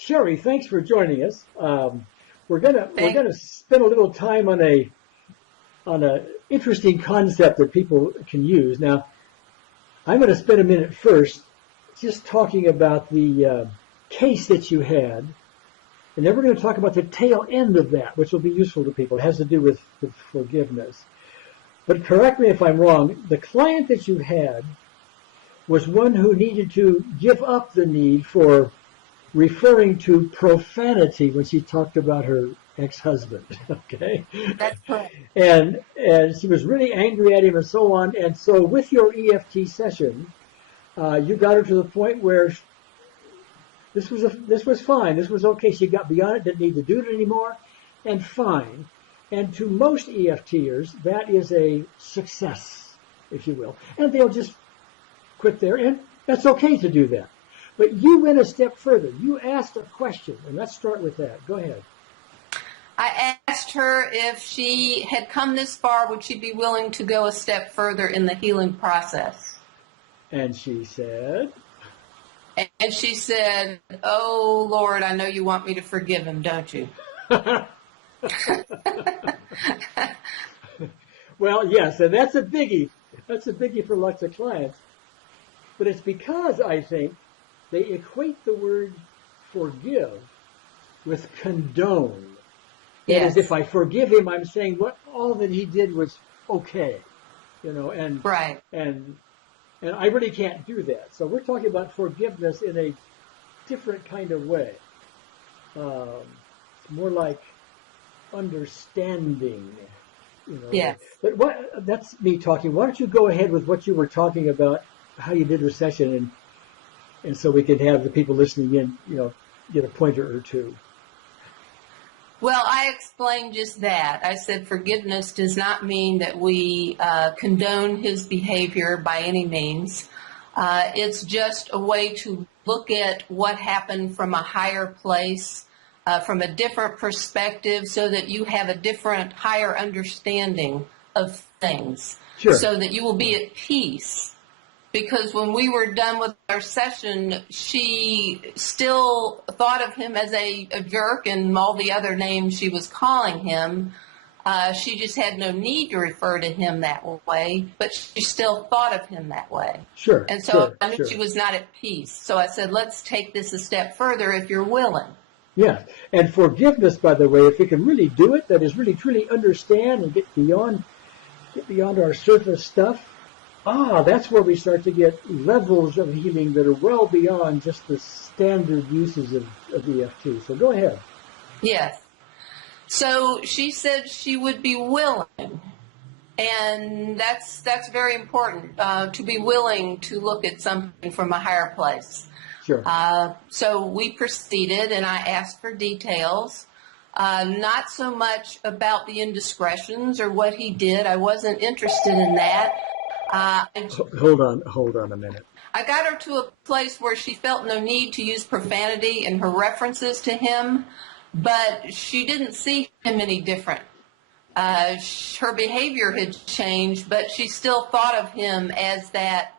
Sherry, thanks for joining us. We're gonna spend a little time on a interesting concept that people can use. Now, I'm going to spend a minute first just talking about the case that you had, and then we're going to talk about the tail end of that, which will be useful to people. It has to do with forgiveness. But correct me if I'm wrong, the client that you had was one who needed to give up the need for referring to profanity when she talked about her ex-husband, okay? That's correct. And she was really angry at him and so on. And so with your EFT session, you got her to the point where this was fine. This was okay. She got beyond it, didn't need to do it anymore, and fine. And to most EFTers, that is a success, if you will. And they'll just quit there, and that's okay to do that. But you went a step further. You asked a question, and let's start with that. Go ahead. I asked her if she had come this far, would she be willing to go a step further in the healing process? And she said? And she said, "Oh, Lord, I know you want me to forgive him, don't you?" Well, yes, and that's a biggie. That's a biggie for lots of clients. But it's because, I think, they equate the word forgive with condone. That is, if I forgive him, I'm saying all that he did was okay, and right. And I really can't do that. So we're talking about forgiveness in a different kind of way. It's more like understanding, Yes. But that's me talking. Why don't you go ahead with what you were talking about, how you did your session, and so we could have the people listening in, get a pointer or two. Well, I explained just that. I said forgiveness does not mean that we condone his behavior by any means. It's just a way to look at what happened from a higher place, from a different perspective, so that you have a different, higher understanding of things. Sure. So that you will be at peace. Because when we were done with our session, she still thought of him as a jerk and all the other names she was calling him. She just had no need to refer to him that way, but she still thought of him that way. Sure. And so I knew she was not at peace. So I said, let's take this a step further if you're willing. Yeah. And forgiveness, by the way, if we can really do it, that is really truly understand and get beyond our surface stuff, that's where we start to get levels of healing that are well beyond just the standard uses of EFT. So go ahead. Yes. So she said she would be willing, and that's very important, to be willing to look at something from a higher place. Sure. So we proceeded, and I asked for details. Not so much about the indiscretions or what he did. I wasn't interested in that. Hold on a minute. I got her to a place where she felt no need to use profanity in her references to him, but she didn't see him any different. Her behavior had changed, but she still thought of him as that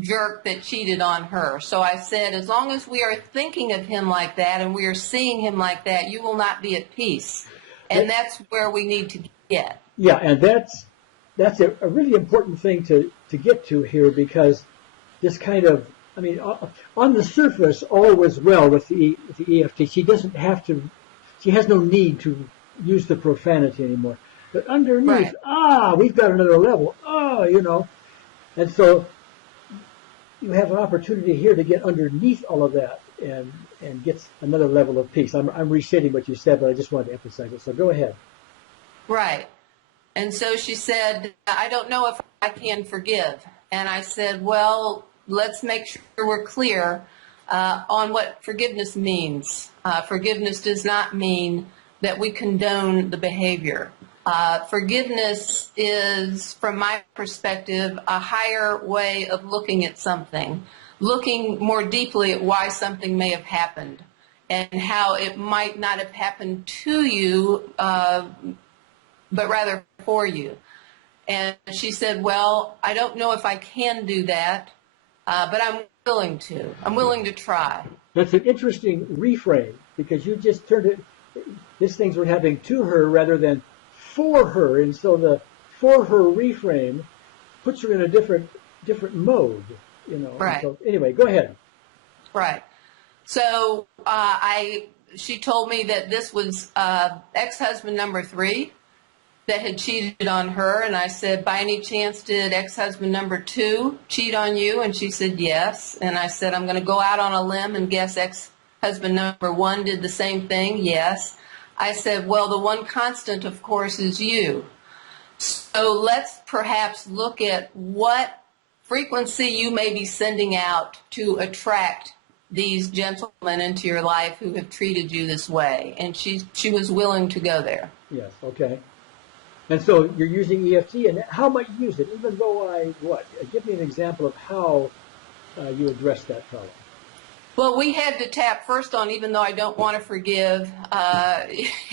jerk that cheated on her. So I said, as long as we are thinking of him like that and we are seeing him like that, you will not be at peace. And that's where we need to get. Yeah, and that's a really important thing to get to here, because this kind of, on the surface, all was well with the EFT. She doesn't have to, she has no need to use the profanity anymore. But underneath, we've got another level. And so you have an opportunity here to get underneath all of that and get another level of peace. I'm restating what you said, but I just wanted to emphasize it. So go ahead. Right. And so she said, I don't know if I can forgive. And I said, well, let's make sure we're clear on what forgiveness means. Forgiveness does not mean that we condone the behavior. Forgiveness is, from my perspective, a higher way of looking at something, looking more deeply at why something may have happened and how it might not have happened to you, but rather for you. And she said, well, I don't know if I can do that, but I'm willing to. I'm willing to try. That's an interesting reframe because you just turned it, this things were happening to her rather than for her. And so the for her reframe puts her in a different mode, you know. Right. So anyway, go ahead. Right. So she told me that this was ex-husband number 3 that had cheated on her. And I said, by any chance, did ex-husband number 2 cheat on you? And she said, yes. And I said, I'm going to go out on a limb and guess ex-husband number 1 did the same thing. Yes. I said, well, the one constant, of course, is you. So let's perhaps look at what frequency you may be sending out to attract these gentlemen into your life who have treated you this way. And she was willing to go there. Yes, okay. And so you're using EFT, and how might you use it? Even though give me an example of how you address that problem. Well, we had to tap first on, even though I don't want to forgive,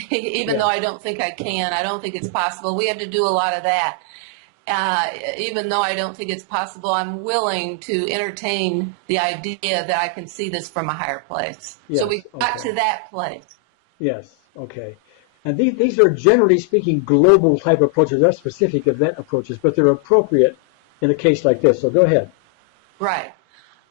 even though I don't think I can, I don't think it's possible. We had to do a lot of that. Even though I don't think it's possible, I'm willing to entertain the idea that I can see this from a higher place. Yes, so we got to that place. Yes, okay. And these are, generally speaking, global type approaches, not specific event approaches, but they're appropriate in a case like this. So go ahead. Right.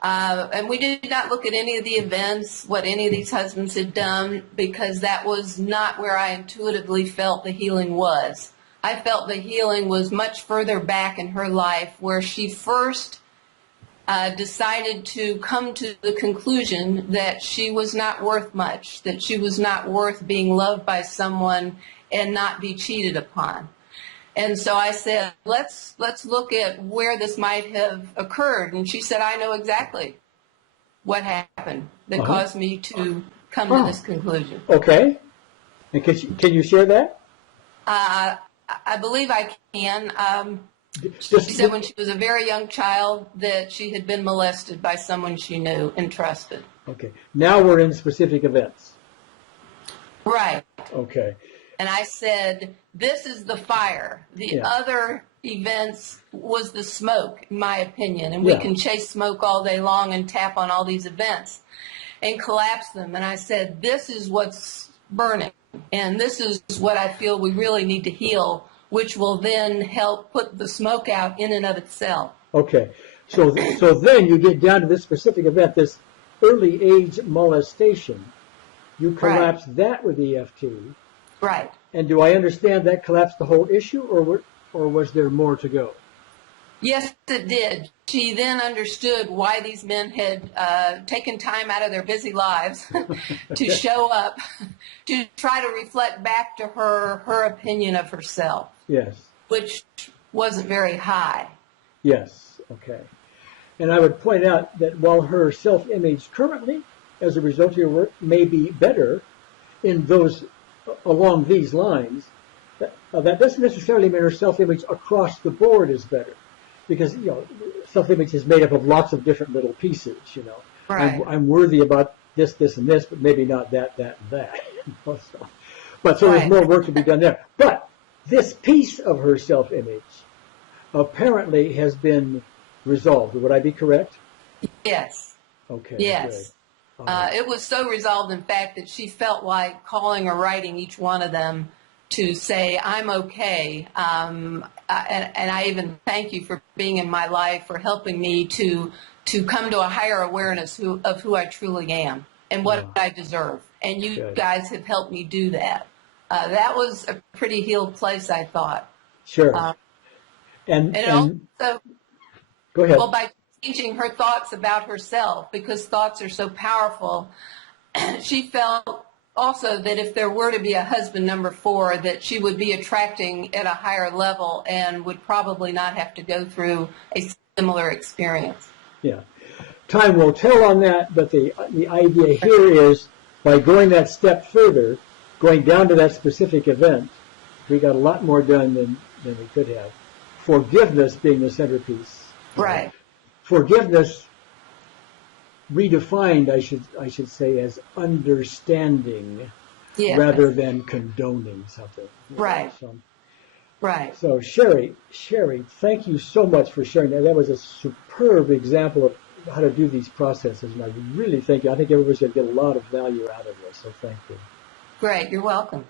And we did not look at any of the events, what any of these husbands had done, because that was not where I intuitively felt the healing was. I felt the healing was much further back in her life, where she first decided to come to the conclusion that she was not worth much, that she was not worth being loved by someone and not be cheated upon. And so I said, let's look at where this might have occurred. And she said, I know exactly what happened that caused me to come to this conclusion. Okay. And can you share that? I believe I can. She said when she was a very young child that she had been molested by someone she knew and trusted. Okay. Now we're in specific events. Right. Okay. And I said, this is the fire. The other events was the smoke, in my opinion. And we can chase smoke all day long and tap on all these events and collapse them. And I said, this is what's burning. And this is what I feel we really need to heal, which will then help put the smoke out in and of itself. Okay. So then you get down to this specific event, this early age molestation. You collapse that with EFT. Right. And do I understand that collapsed the whole issue, or was there more to go? Yes, it did. She then understood why these men had taken time out of their busy lives to show up, to try to reflect back to her opinion of herself. Yes. Which wasn't very high. Yes, okay. And I would point out that while her self-image currently, as a result of your work, may be better in those along these lines, that doesn't necessarily mean her self-image across the board is better. Because, self-image is made up of lots of different little pieces, Right. I'm worthy about this, and this, but maybe not that, and that. But there's more work to be done there. But this piece of her self-image apparently has been resolved. Would I be correct? Yes. Okay. Yes. It was so resolved, in fact, that she felt like calling or writing each one of them to say, I'm okay. And I even thank you for being in my life, for helping me to come to a higher awareness of who I truly am and what I deserve. And you guys have helped me do that. That was a pretty healed place, I thought. Sure. And also, go ahead. Well, by changing her thoughts about herself, because thoughts are so powerful, she felt also that if there were to be a husband number 4, that she would be attracting at a higher level and would probably not have to go through a similar experience. Yeah. Time will tell on that, but the idea here is by going that step further, going down to that specific event, we got a lot more done than we could have. Forgiveness being the centerpiece. Right. Forgiveness redefined, I should say, as understanding rather than condoning something. Right. Right. So Sherry, thank you so much for sharing that. That was a superb example of how to do these processes, and I really thank you. I think everybody's going to get a lot of value out of this, so thank you. Great. You're welcome.